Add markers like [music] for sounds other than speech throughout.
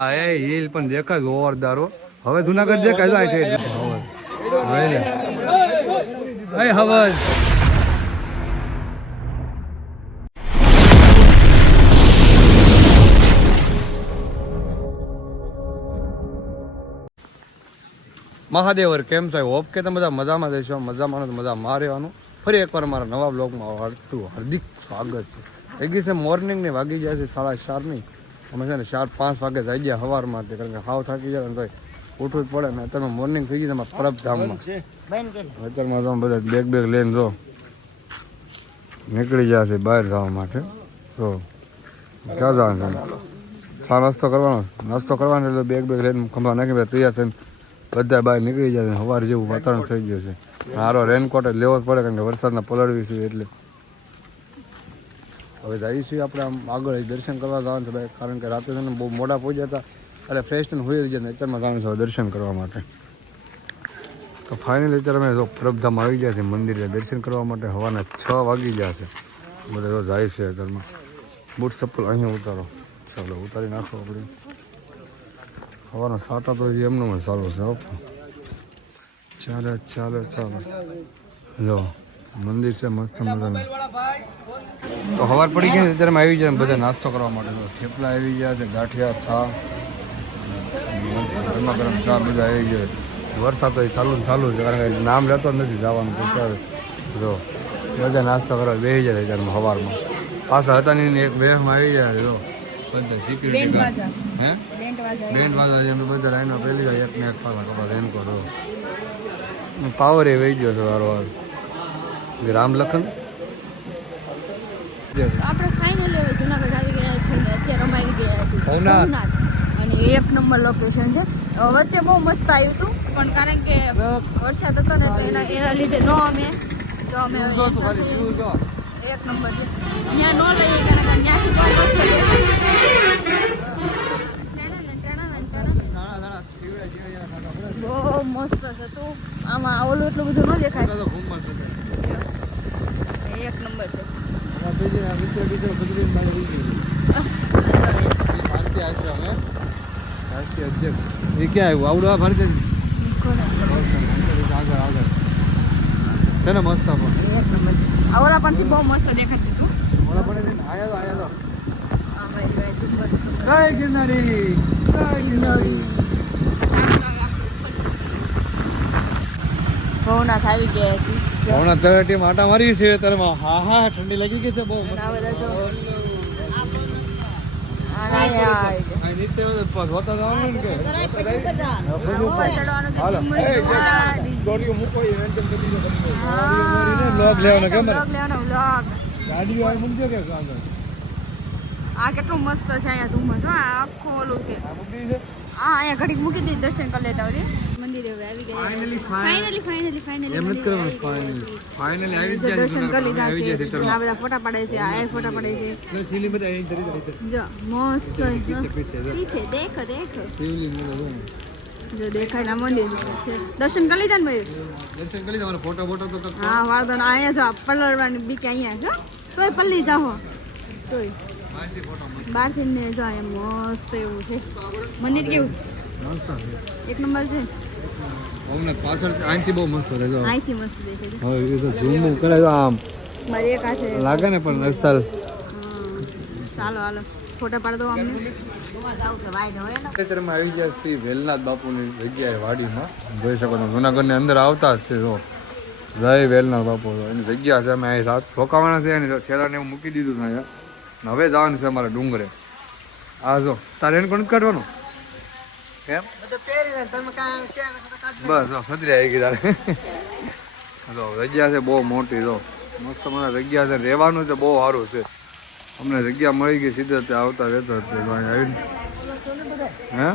હા એ હિલ પણ દેખાય જોરદારો હવે જુનાગઢ દેખાય જાય છે હવજ એ હવજ મહાદેવર, કેમ છે? હોપ કે તમે બધા મજામાં દેશો મજામાં તો મજા માં રહેવાનું ફરી એકવાર મારા નવા બ્લોગમાં હાર્દિક સ્વાગત છે. એક દિવસે મોર્નિંગની વાગી ગયા છે, સાડા ચારની. અમે છે ને ચાર, પાંચ વાગે થઈ ગયા સવારમાં તે કારણ કે હાવ થાકી જાય ને તો ઉઠવું જ પડે ને અત્યારે મોર્નિંગ થઈ ગઈ તમારા પરબધામમાં અત્યારમાં તમે બધા બેગ બેગ લઈને જો નીકળી જશે બહાર જવા માટે. તો ક્યાં જવાનું છે? સા નાસ્તો કરવાનો નાસ્તો કરવાનો એટલે બેગ બેગ લઈને ખંભા નાખી બધા તૈયાર થઈને બધા બહાર નીકળી જાય સવાર જેવું વાતાવરણ થઈ ગયું છે. સારો રેનકોટ લેવો જ પડે, કારણ કે વરસાદના પલળવી છે એટલે. હવે છીએ આપણે આમ આગળ દર્શન કરવા જવાનું છે ભાઈ. કારણ કે રાતે છે બહુ મોડા પહોંચ્યા હતા. એટલે ફ્રેશ ને હોઈ ગયા અત્યારમાં જવાનું છે દર્શન કરવા માટે. તો ફાઇનલી અત્યારે અમે પ્રભધામ આવી ગયા છે મંદિરે દર્શન કરવા માટે. હવાના છ વાગી ગયા છે. બધા તો જાય છે અત્યારમાં. બૂટ ચપ્પલ અહીંયા ઉતારો. ચાલો, ઉતારી નાખો આપણે. હવાના સાટા તો એમનું ચાલુ છે. ચાલે ચાલે ચાલે. જો. મંદિર છે મસ્ત મજાનું. તો હવાર પડી ગઈ અત્યારે આવી જાય બધા નાસ્તો કરવા માટે. થેપલા આવી ગયા છે ગાંઠિયા છા ગરમા ગરમ ચા બધા આવી ગયા. વરસાદ તો ચાલુ ચાલુ છે કારણ કે નામ લેતો નથી જવાનું પૂછતા જો બધા નાસ્તો કરવા બેસી જાય અત્યારમાં હવારમાં. પાછા હતા નહીં એક વેહમાં આવી જાય જો. બધા સિક્યુરિટી હે? બેન્ડ વાજા જેમ બધા લાઈનો પેલી જાય એક ને એક પાછા કપડા રેનકોટ કરો. પાવર એ વહી ગયો છે વારો વાર રામ લખન. આપણે ફાઇનલ હવે જુનાગઢ આવી ગયા છે ને અત્યારે અમે આવી ગયા છીએ ભવનાથ. અને એક નંબર લોકેશન છે. વચ્ચે બહુ મસ્ત આવ્યું હતું પણ કારણ કે વરસાદ હતો ને તો એના એના લીધે ન અમે. તો અમે એક નંબર છે. ત્યાં ન લઈએ કારણ કે ત્યાંથી બહુ મસ્ત દેખાય. બહુ મસ્ત છે આમાં ઓલું એટલું બધું ન દેખાય. એક નંબર છે. એ ક્યાં આવ્યું? આવડું આ ભારતીય? આગળ આગળ છે ને મસ્ત પણ એક નંબર છે. આવડા પરથી બહુ મસ્ત દેખાતું હતું. મોડા પણ ને? આયા આયા જય ગિરનારી જય ગિરનારી. ભવનાથ આવી ગયા છે જો હમણાં તળેટી આટા મારી છે તારમાં હા હા ઠંડી લાગી ગઈ છે બહુ. આ કેટલું મસ્ત છે અહીંયા ધુમ્મસ. હો, આ આખું ઓલું છે. હા અહીંયા ઘડીક મૂકી દીધી દર્શન કરી લેતા હોતી મંદિરે હવે આવી ગયા. ફાઇનલી ફાઇનલી ફાઇનલી એમ નથી કરવાનું ફાઇનલી ફાઇનલી આવી દર્શન કરી લીધા છે છે આ બધા ફોટા પાડે છે આ ફોટા પાડે છે. સીલી બધા અહીં ધરી ધરી જો મસ્ત પીછે પીછે દેખ દેખો. શિવલિંગ બધું જો. દેખાય ના મંદિર. દર્શન કરી લીધા ને ભાઈ? દર્શન કરી તમારો ફોટો ફોટો તો હા વાંધો ના અહીંયા જો પલળવાની બીક અહીંયા જો તોય પલ્લી જાઓ તોય. બહારથી ને જો મસ્ત એવું છે. મંદિર કેવું. એક નંબર છે? અમને પાછળ અહીંથી બહુ મસ્ત છે જો મસ્ત દેખાય છે. હવે એ તો ઝૂમ કરે તો આમ. મારી એક હાથે લાગે ને પણ અસલ. ચાલો હાલો. ફોટા પાડ દો અમને. ખેતરમાં આવી ગયા શ્રી વેલનાથ બાપુની જગ્યાએ વાડીમાં. જોઈ શકો છો જુનાગઢની અંદર આવતા જ છે જો. જય વેલનાથ બાપુ. એની જગ્યા છે અમે અહીં રાત રોકાવાના છે એની છેલ્લાને એવું મૂકી દીધું છે અહીંયા. હવે જવાનું છે અમારે ડુંગરે. આ જો તારે એને કોણ કાઢવાનું? કેમ? બસ જો ખતરી આવી ગઈ તારે. જો જગ્યા છે બહુ મોટી જો. મસ્ત મને જગ્યા છે રહેવાનું છે બહુ સારું છે. અમને જગ્યા મળી ગઈ સીધા ત્યાં આવતા રહેતા તે તો આવીને. હે?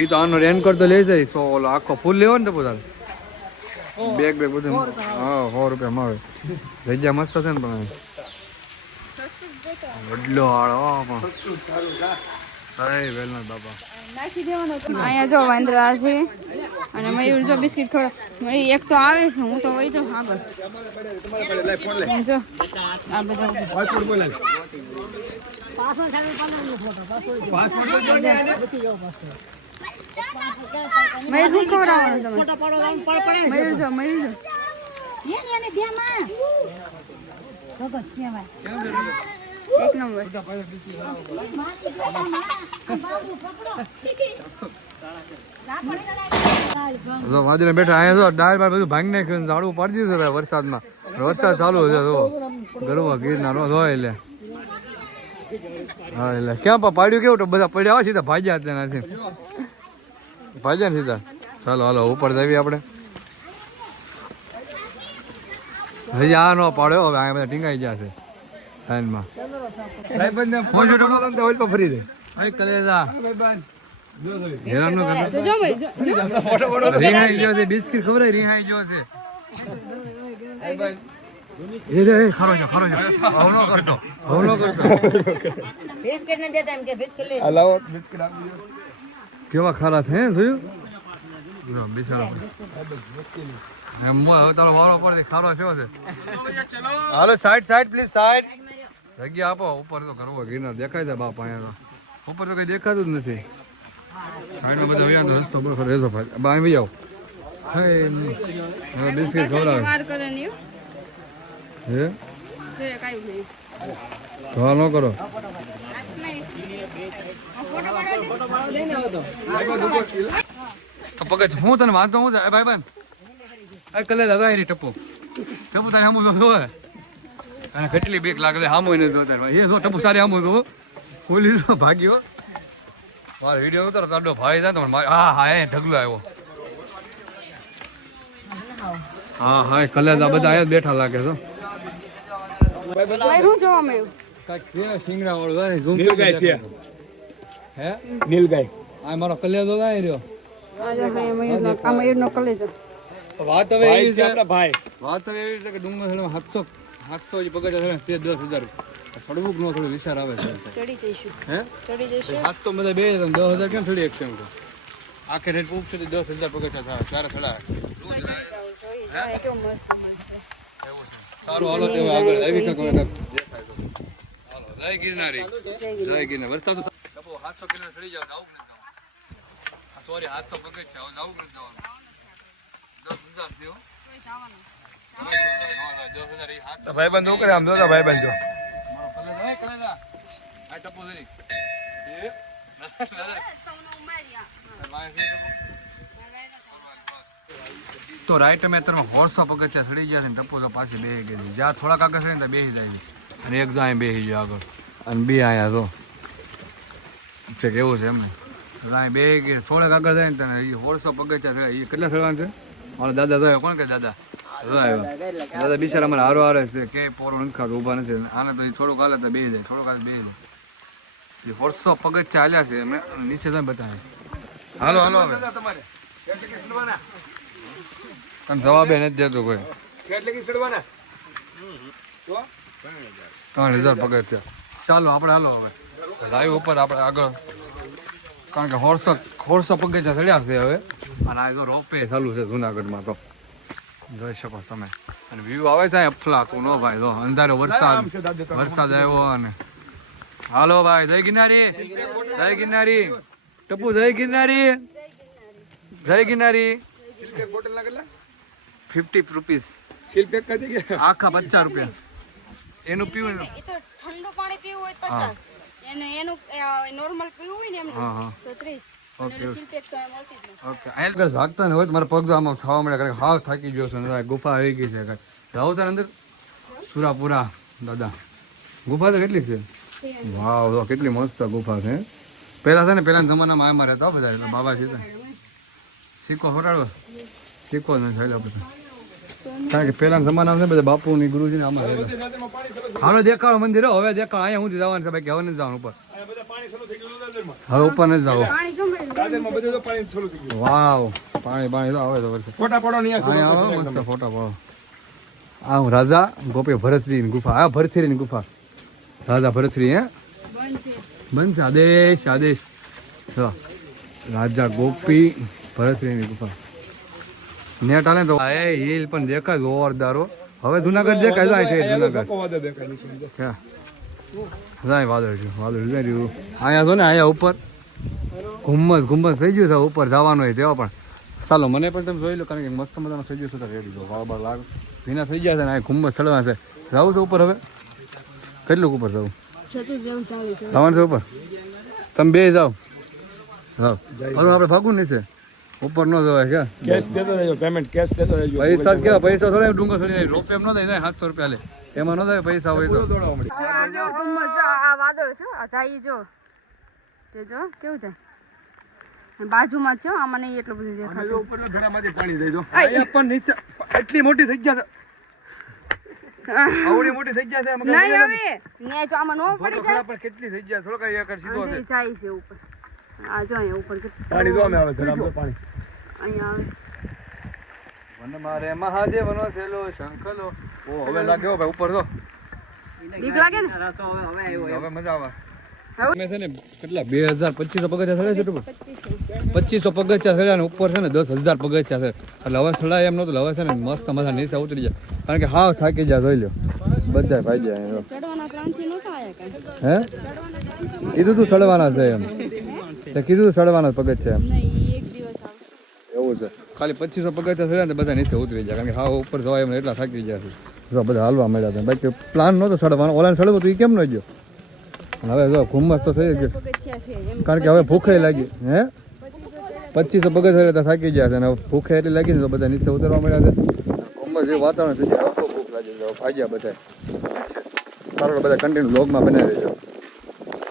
એ તો આનો રેનકોટ તો લઈ જાય સો ઓલો આખો ફૂલ લેવો ને પોતાને બેગ બેગ બધું. હા સો રૂપિયામાં આવે. જગ્યા મસ્ત છે ને પણ. વડલો અહીંયા જો વાંદરા છે અને મયુર જો બિસ્કિટ ખવડા એક તો આવે છે હું તો વહી જાઉં આગળ. જો આ બધા મયુર શું ખવડાવવાનું તમે મયુર જો મયુર જો. એક નંબર. બેઠા અહીંયા તો ડાળ બાળ બધું ભાંગી નાખ્યું ઝાડું પાડી દીધું વરસાદમાં. વરસાદ ચાલુ છે તો ગરવા ગીરના નો હોય એટલે હા, એટલે ક્યાં પા પાડ્યું કેવું? બધા પડ્યા હોય સીધા ભાજ્યા ત્યાં નથી ભાજ્યા સીધા. ચાલો, હાલો, ઉપર જઈએ આપણે. હજી આ નો પાડ્યો, હવે આ બધા ટીંગાઈ ગયા છે લાઈનમાં હું છું ટકો? ફરી દે અરે કલેજા. હેરાન નો જો જો જો. રિહાઈ ગયો છે બિસ્કિટ ખબર રિહાઈ ગયો છે. એ રે ખરો છે ખરો છે. હવ નો કરતો. હવ નો કરતો. બિસ્કિટ ને દેતા એમ કે બિસ્કિટ લે. હલાવો બિસ્કિટ આપી દો. કેવા ખારા છે જોયું? જો બિચારો. એમ મો હવે તારો વારો પડે ખારો કેવો છે. હાલો સાઈડ સાઈડ પ્લીઝ સાઈડ. જગ્યા આપો. ઉપર તો કરવો ગિરનાર દેખાય છે બાપ અહીંયા તો. ઉપર તો કઈ દેખાતું જ નથી. સાઈડમાં બધા વયા તો રસ્તો બરાબર રહેતો બા આવી જાઓ. હે બિસ્કિટ ખવડાવે. હે? ન કરો. પગજ હું તને વાંધો હું ભાઈ બંધ આ કલે દાદા એની ટપ્પો. ટપ્પુ તારે જો જોવે અને કેટલી બીક લાગે હામો એને જોતા. એ જો ટપુ તારે હામો જો પોલીસ ભાગ્યો. મારો વીડિયો ઉતારો તાડો ભાઈ થાય તો હા હા એ ઢગલો આવ્યો. હા હા કલેજા બધા આયા બેઠા લાગે છો. ભાઈ હું જોવા મળ્યું કાંઈક સિંગડા ભાઈ ઝૂમ નીલગાય છે. હે? નીલગાય. આ મારો કલેજો થાય રહ્યો આ મયુરનો આ કલેજો. વાત હવે ભાઈ એવી છે ભાઈ. વાત હવે એવી છે કે ડુંગર સાતસો સાતસો જે પગજ છે દસ હજાર સડવું નો થોડો વિચાર આવે છે. [coughs] ચડી જઈશું. હે? ચડી જઈશું? સાતસો બધા બે દસ હજાર કેમ ચડી એક છે આખે રેટ પૂછ છે દસ હજાર પગજ થાય. એવું છે. સારું હાલો આગળ આવી શકો જય ગિરનારી. જય ગિરનાર. વરસાદ સાતસો કિલો ચડી જાવ આવું નથી જવાનું સોરી હાથસો પગજ છે હવે નથી જવાનું દસ હજાર થયો. દસ ભાઈ બંધ કરે? આમ તો ભાઈ બંધ તો રાઈટ મેં તમે હોર્સો પગથિયા સડી ગયા છે ને ટપુ તો પાછી બેસી ગઈ. જ્યાં થોડાક આગળ છે ને બેસી જાય અને એક જાય બેસી ગયો આગળ. અને બે આયા તો. છે કેવું છે એમને ત્યાં બે કે થોડાક આગળ જાય ને એ હોર્સો પગથિયા થયા એ કેટલા સડવાના છે? મારા દાદા થયો. કોણ કે દાદા? દાદા બિચારા અમારે હારો હારે છે, કે પોરું નથી ઊભા નથી. આને પછી થોડુંક હાલે તો બે જાય થોડુંક હાલે બે જાય હોર્સો પગથિયા ચાલ્યા છે મેં નીચે તમે બતાવે. હાલો હાલો હવે. તને જવાબ નથી દેતો કોઈ. ત્રણ હજાર પગાર છે ચાલો, આપણે હાલો હવે. લાઈવ ઉપર આપણે આગળ. કારણ કે હોરસો હોરસો પગથિયા ચડ્યા છે હવે. અને આ તો રોપે ચાલુ છે જુનાગઢમાં તો. જોઈ શકો તમે. અને વ્યૂ આવે છે અફલા તું નો ભાઈ જો અંધારો વરસાદ વરસાદ આવ્યો અને હાલો ભાઈ જય ગિરનારી. જય ગિરનારી. ટપુ જય ગિરનારી. જય ગિરનારી. બોટલ ના કેટલા ફિફ્ટી રૂપીસ સિલ્ક પેક કરી દે આખા પચાસ રૂપિયા. એનું પીવું એ તો ઠંડુ પાણી પીવું હોય તો પચાસ એનું નોર્મલ પીવું હોય ને હા. તો ત્રીસ. ઓકે. ઓકે આગળ જાગતા ને હોય તો મારા પગ આમાં થવા મળ્યા કારણ કે હાવ થાકી ગયો છું. ગુફા આવી ગઈ છે. જાઓ તાર અંદર. સુરાપુરા દાદા. ગુફા તો કેટલી છે? વાવ કેટલી મસ્ત ગુફા છે. પહેલાં છે ને પહેલાના જમાનામાં આમાં રહેતા બધા એટલે બાબા છે સિક્કો ફટાડો. સિક્કો ને થયેલો બધા. કારણ કે પહેલા જમાનામાં ને બધા બાપુ ની ગુરુજી ને આમાં હાલો દેખાડો મંદિર હવે દેખાડો. અહીંયા હું જવાનું છે. બાકી હવે નથી જવાનું ઉપર. હવે ઉપર નથી જવું પાણી ગમે દાદરમાં બધું તો પાણી શરૂ થઈ ગયું. વાવ પાણી પાણી તો આવે તો વરસાદ. ફોટા પાડો નહીં આવે મસ્ત ફોટા પાડો. આ હું રાજા ગોપી ભરતરી ગુફા. આ ભરથરી ગુફા. રાજા ભરતરી હે? બનશે. આદેશ આદેશ. રાજા ગોપી ભરતરીની ગુફા. નેટ આલે તો એ હિલ પણ દેખાય જોરદારો હવે જુનાગઢ દેખાય જાય છે જુનાગઢ. દેખાય જાય વાદળ છે. વાદળ રહ્યું અહીંયા જો ને અહીંયા ઉપર ઘુમ્મસ ઘુમ્મસ થઈ ગયું છે. ઉપર જવાનું હોય તેવા પણ. ચાલો મને પણ તમે જોઈ લો કારણ કે મસ્ત મજાનું થઈ ગયું છે રેડી જો. વાળ બાળ લાગ. ભીના થઈ ગયા છે ને અહીંયા ઘુમ્મસ ચડવા છે. જવું છે ઉપર હવે? કેટલું ઉપર જવું? જવાનું છે ઉપર? તમે બે જાઓ જાઓ આપણે ભાગવું નહીં છે ઉપર ન જવાય કે કેશ દેતો રહેજો પેમેન્ટ કેશ દેતો રહેજો. પૈસા કેવા? પૈસા થોડા ડુંગર થોડી રોપે એમ ન થાય સાતસો રૂપિયા લે. એમાં ન થાય પૈસા હોય તો. આ કેવું ધુમ્મસ જો આ વાદળ છે આ જાય જો. જો કેવું છે? બાજુમાં છે આમાં નહીં એટલું બધું દેખાતું. ઉપરના ઘડામાંથી પાણી જાય જો. અહીંયા પણ નીચે એટલી મોટી થઈ ગયા આવડી મોટી થઈ ગયા છે આમાં નહીં હવે ને જો આમાં નો પડી જાય. પણ કેટલી થઈ ગયા થોડો કઈ એકર સીધો છે. જાય છે ઉપર. આ જો અહીંયા ઉપર કેટલું પાણી જો અમે આવે ઘડામાં પાણી. અહીંયા આવે. મને મારે મહાદેવ નો છેલો શંખલો. ઓ હવે લાગે હો ભાઈ ઉપર તો બીક લાગે ને? હવે મજા આવે. હવે? છે ને કેટલા બે હજાર પચીસો પગથિયા થયા છે? પચીસો પગથિયા થયા ને ઉપર છે ને દસ હજાર પગથિયા છે એટલે હવે સડાય એમ નતું હવે છે ને મસ્ત મજા નીચે ઉતરી જાય કારણ કે હાવ થાકી જાય જોઈ લો. બધા ભાઈ જાય નહોતા હે? કીધું તું ચડવાના છે એમ. તે કીધું તું ચડવાના પગથિયા એમ. નહીં એક દિવસ આવશે એવું છે. ખાલી પચીસો પગથિયા થયા ને બધા નીચે ઉતરી જાય કારણ કે હા, ઉપર જવાય એમને એટલા થાકી ગયા છે. જો બધા હાલવા મળ્યા હતા બાકી પ્લાન નહોતો સડવાનો ઓલાને સડવો તો એ કેમ ન ગયો? અને હવે જો ઘુમ્મસ તો થઈ ગયો. કારણ કે હવે ભૂખે લાગી, હે? પચીસો પગથિયા તો થાકી ગયા છે. અને ભૂખે એટલી લાગી ને તો બધા નીચે ઉતરવા મળ્યા છે. ઘુમ્મસ જે વાતાવરણ થઈ ગયા. ભૂખ લાગી જાય ભાગ્યા બધા સારું બધા કન્ટિન્યુ લોગમાં બનાવી દેજો.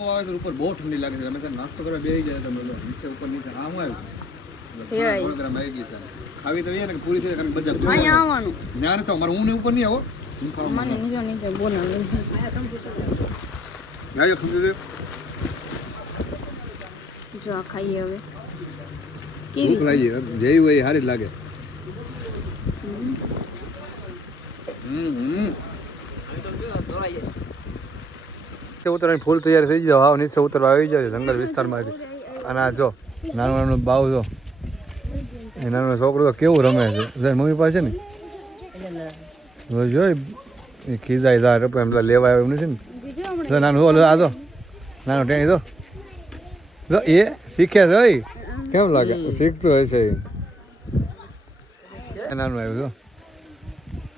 વાવેતર ઉપર બહુ ઠંડી લાગે છે. અમે નાસ્તો કરવા બેસી ગયા તમે નીચે ઉપર નીચે. આમ આવ્યું. આવી ગઈ છે. ખાવી તો ને પૂરી થઈ કારણ બધા અહીંયા આવવાનું. જ્ઞાન તો મારે હું ને ઉપર નહીં આવો. મને નીચે નીચે બોલાવે. આવ્યો ખમજો જો આ ખાઈએ હવે. કેવી? લાગી જેવી હોય સારી જ લાગે. હમ. હમ ઉતરવાની ફૂલ તૈયાર થઈ જાવ હાવ નીચે ઉતરવા આવી જાય જંગલ વિસ્તારમાંથી. અને આ જો નાનું નાનું બાવ જો. એ નાનો છોકરો તો કેવું રમે છે મમ્મી પાસે ને જોઈ જો એ ખીજાય જા રૂપિયા એમ પેલા લેવા આવ્યું એમ નથી ને જો નાનું ઓલો આ તો નાનો ટેણી તો જો એ શીખ્યા છે ભાઈ કેમ લાગે શીખતો હશે એ. એ નાનું આવ્યું જો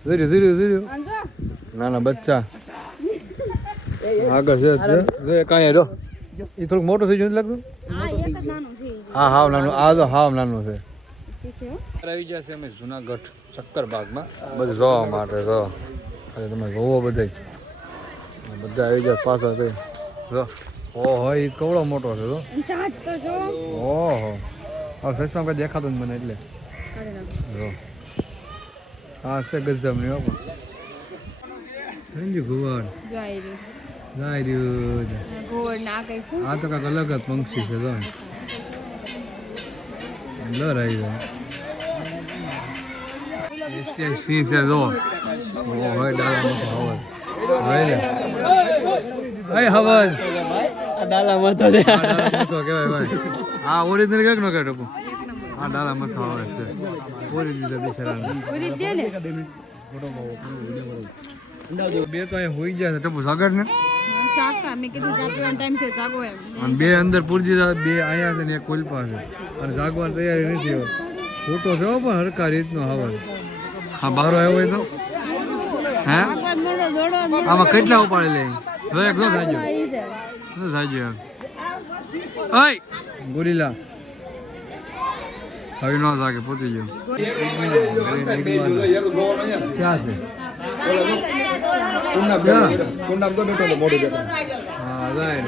જોયું જોયું જોયું નાના બચ્ચા આગળ છે છે જો એ કાંઈ રહ્યો એ થોડુંક મોટું થઈ ગયું નથી લાગતું હા એક જ નાનું છે હા હાવ નાનું આ તો હાવ નાનું છે શીખે. આવી ગયા છે અમે જુનાગઢ શક્કરબાગમાં બધું જોવા માટે જો આજે તમે જોવો બધા બધા આવી ગયા પાછળ થઈ જો ઓહો એ કવડો મોટો છે જો. ઓહો. હવે ફેસમાં કઈ દેખાતું ને મને એટલે. અરે જો હા છે ગજબ હો પણ. થેન્ક યુ ભગવાન. જો આવી રહ્યું. જાય રહ્યું આ ને કઈ તો કાંઈક અલગ જ પંક્ષી છે જો. દર આવી જાય એશિયાઈ સિંહ છે જો ઓ હોય ડાલા અય હવજ આ ડાલા મથો છે મથો કહેવાય ભાઈ આ ઓરિજિનલ કે નો કે ટપુ આ ડાલા મથો આવે છે ઓરિજિનલ ને બે તો અહીંયા હોઈ ગયા છે સાગર ને બે અંદર પૂરજી બે અહીંયા છે ને એક કોલ્પા છે અને જાગવાની તૈયારી નથી હવે થયો પણ હરકા રીતનો હવજ હા બારો આવ્યો હોય તો? હે? આમાં કેટલા ઉપાડી લે? તો એક તો આવી થાય જો થાજો ઓય! ગોરીલા. હવે ન જાગે પહોંચી ગયો. ક્યાં છે? હા જાય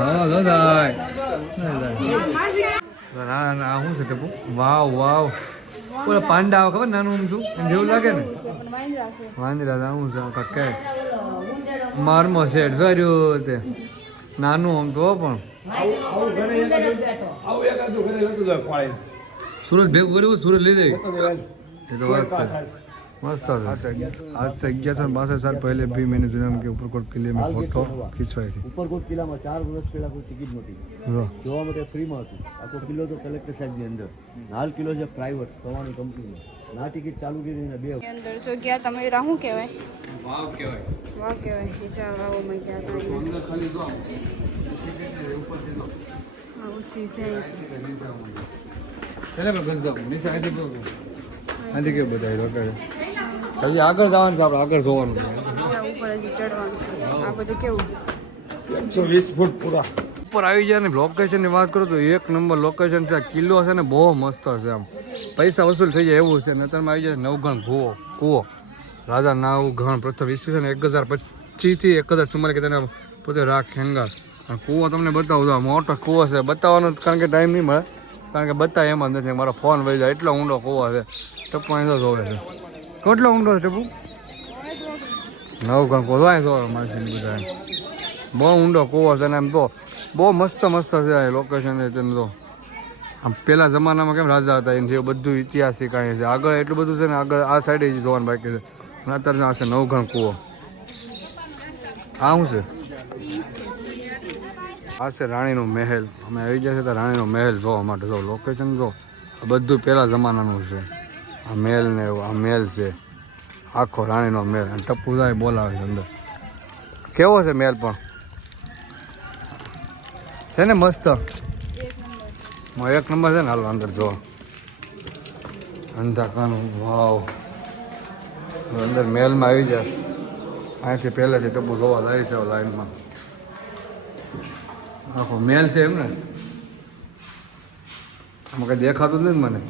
હા, જાય. ના ના શું છે ટપુ વાવ વાવ. ઓલા પાંડા આવે ખબર નાનું ઊમથું એને જેવું લાગે ને? વાંદરા આવું છે કાકે મારમો શેઠ જોર્યું તે. નાનું આમ તો જાય પાણી. સુરત ભેગું કર્યું સુરત લઈ જાય એ તો વાત છે. मस्त था आज से आज से ग्यारह साल बासठ साल पहले भी मैंने दुनिया के ऊपरकोट किले में फोटो खिंचवाई थी ઉપરકોટ કિલ્લામાં ચાર વર્ષ પહેલા કોઈ ટિકિટ નહોતી વાહ. જોવા માટે ફ્રીમાં હતું આખો કિલ્લો તો કલેક્ટર સાહેબની અંદર હાલ કિલ્લો છે પ્રાઇવેટ સવાની કંપનીનો ના ટિકિટ ચાલુ કરી ને બે એની અંદર જો ગયા તમે રાહું કહેવાય વાવ કહેવાય હિજા વાવોમાં ગયા હતા અહીંયા. અંદર ખાલી જો આમ. આ ઊંચી જાય છે. એટલે મેં ગંજ દઉં. નીચે અહીંથી જો. અહીંથી કેવું બતાવી દો કે હજી આગળ જવાનું છે આપણે આગળ જોવાનું છે. ત્યાં ઉપર હજી ચડવાનું છે. આ બધું કેવું? એકસો વીસ ફૂટ પૂરા. ઉપર આવી જાય ને લોકેશનની વાત કરું તો એક નંબર લોકેશન છે આ કિલ્લો છે ને બહુ મસ્ત છે આમ. પૈસા વસૂલ થઈ જાય એવું છે ને અત્યારમાં આવી જાય નવગણ કૂવો કૂવો. રાજા નવગણ પ્રથમ ઈસવીસન એક હજાર પચીસથી એક હજાર ચુમ્માલીસ કે તેના પોતે રાખ ખેંગાર. અને કૂવો તમને બતાવું તો આ મોટો કૂવો છે. બતાવવાનો કારણ કે ટાઈમ નહીં મળે. કારણ કે બતાવે એમ જ નથી. મારો ફોન વહી જાય. એટલો ઊંડો કૂવો છે. ટપ્પુ અહીં તો જોવે છે. કેટલો ઊંડો છે ટપ્પુ નવ ગણ અહીં જોવે માણસની બધા બહુ ઊંડો કૂવો છે ને એમ તો બહુ મસ્ત મસ્ત છે લોકેશન છે તેમ તો. આમ પહેલા જમાનામાં કેમ રાજા હતા એમ જેવું બધું ઐતિહાસિક કાંઈ છે. આગળ એટલું બધું છે ને આગળ આ સાઈડે જ જોવાનું બાકી છે. અને અત્યારે આ છે નવઘણ કૂવો. આ શું છે? આ છે રાણીનો મહેલ. અમે આવી ગયા છે તો રાણીનો મહેલ જોવા માટે. જો લોકેશન જો. બધું પહેલાં જમાનાનું છે. આ મહેલ ને આ મહેલ છે. આખો રાણીનો મેલ અને ટપ્પુ જાય બોલાવે છે અંદર. કેવો છે મેલ પણ? છે ને મસ્ત? એક નંબર છે ને હાલો અંદર જો અંધાકાનું, વાવ. અંદર મેલમાં આવી જાય. અહીંથી પહેલાંથી ટપ્પુ જોવા જાય છે લાઈનમાં. આખો મેલ છે એમ ને? આમાં કંઈ દેખાતું નથી મને.